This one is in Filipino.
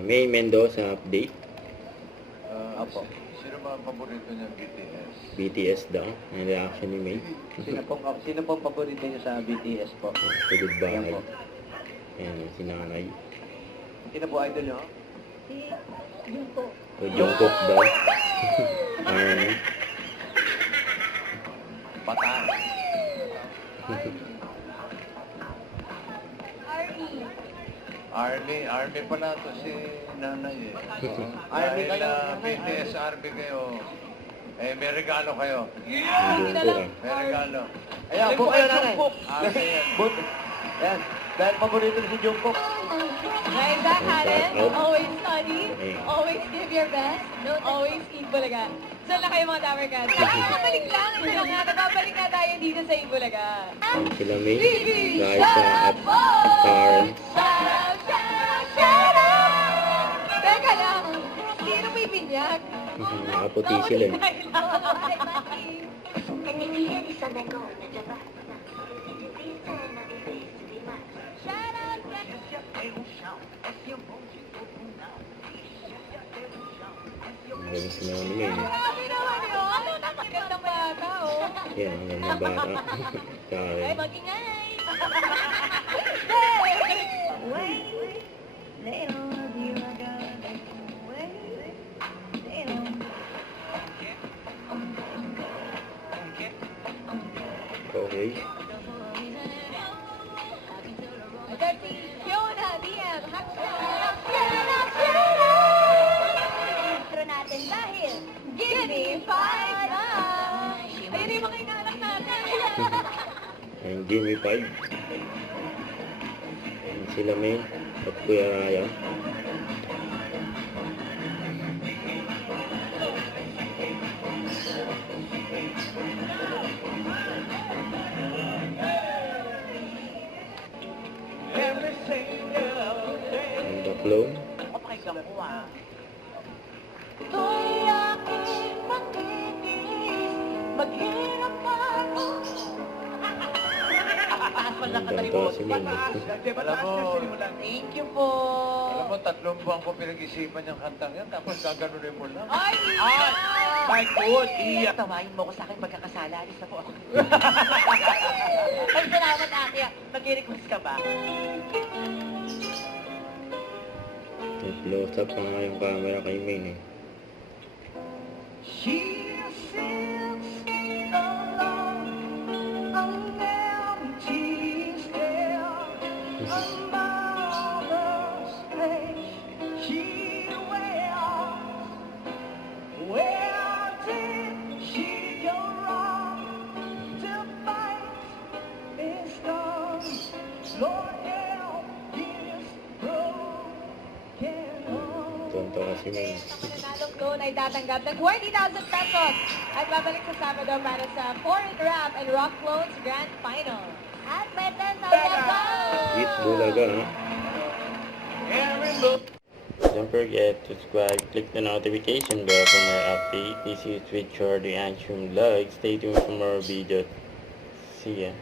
May Mendoza update. Opo. Sino ba ang paborito niya BTS? BTS daw. Ang reaction ni May. Sino pong paborito niyo sa BTS po? Sugod Ayan bahay. po. Ayan, si nanay. Sino po idol niyo? O Jungkook daw. Army. Pata. Army pala to si nanay eh. Army Dahil kayo, BTS Army kayo, eh may regalo kayo. Jungkook May regalo. Ayan po kayo nanay. Army yan. Buti. Ayan. Dahil paborito niyo si Jungkook. Right back at it. Out. Always study. Okay. Always give your best. Don't always eat bulaga. So lang kayo mga Tower Cats. Babalik lang. Ito lang nga. Babalik nga tayo dito sa Ibulaga. Ayan sila May. Baby, Guys sa Karen. Shout out! Teka lang. Sino may binyag? Nakaputi sila eh. Shout out! Ang galing si Mami May. Grabe naman yun. Ano naman gandang bata, oh. Yan, ang ganda bata. Ay, Karen. mag-ingay! Okay. Agad si Fiona DM. Intro natin dahil Give Me 5 Ayun yung mga inaanak natin. And give me 5. Ayan sila May. At Kuya Raya. And the clone. Ito'y aking matitis, maghirap ako. Ang ganda si May. Alam mo, Thank you po. alam mo, 3 buwan ko pinag-isipan yung kantang yan, tapos gaganunin mo lang. Ay, My God! Iya! Tawain mo ko sa akin pagkakasala. Alis na po ako. Ay, salamat ate. Nag-request ka ba? May close up pa nga yung camera kay May eh. She sits alone on empty stair, a mother's place she wears. Where did she go wrong to fight this storm? Lord help this broken heart. Tonto kasi May. Nanalong doon ay tatanggap ng 20,000 pesos at babalik sa Sabado para sa Foreign Rap and Rock Clones Grand Final. At may 10,000 pesos! Eat Bulaga, ha? Don't forget to subscribe, click the notification bell for more updates. This is with Jordy Anshum Vlog. Stay tuned for more videos. See ya.